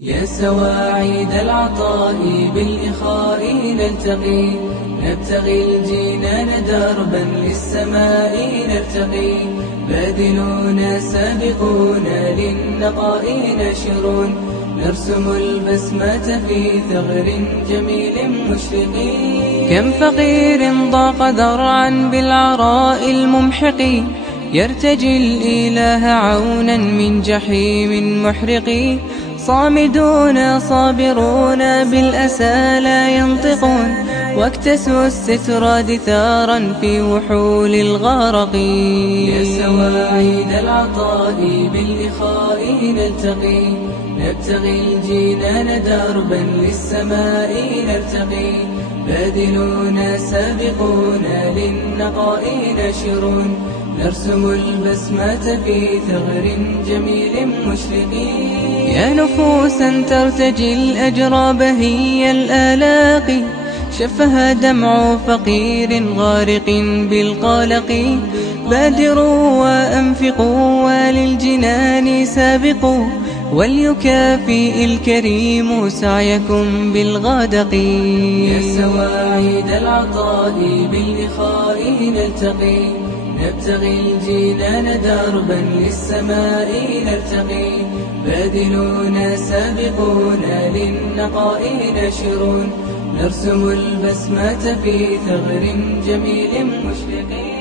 يا سواعيد العطاء بالإخاء نلتقي، نبتغي الجنان دربا للسماء نرتقي، بادلون سابقون للنقاء ناشرون، نرسم البسمة في ثغر جميل مشرق. كم فقير ضاق ذرعا بالعراء الممحق، يرتجي الإله عونا من جحيم محرق، صامدون صابرون بالأسى لا ينطقون، واكتسوا الستر دثارا في وحول الغارق. يا سواعيد العطاء بالإخاء نلتقي، نبتغي الجنان دربا للسماء نرتقي، بادلون سابقون للنقاء ناشرون، نرسم البسمة في ثغر جميل مشرق. يا نفوسا ترتجي الأجر بهي الآلاق، شفها دمع فقير غارق بالقلق، بادروا وأنفقوا وللجنان سابقوا، وليكافئ الكريم سعيكم بالغادق. يا سواعيد العطاء بالإخاء نلتقي، نبتغي الجنان دربا للسماء نرتقي، بادلون سابقون للنقاء ناشرون، نرسم البسمة في ثغر جميل مشرق.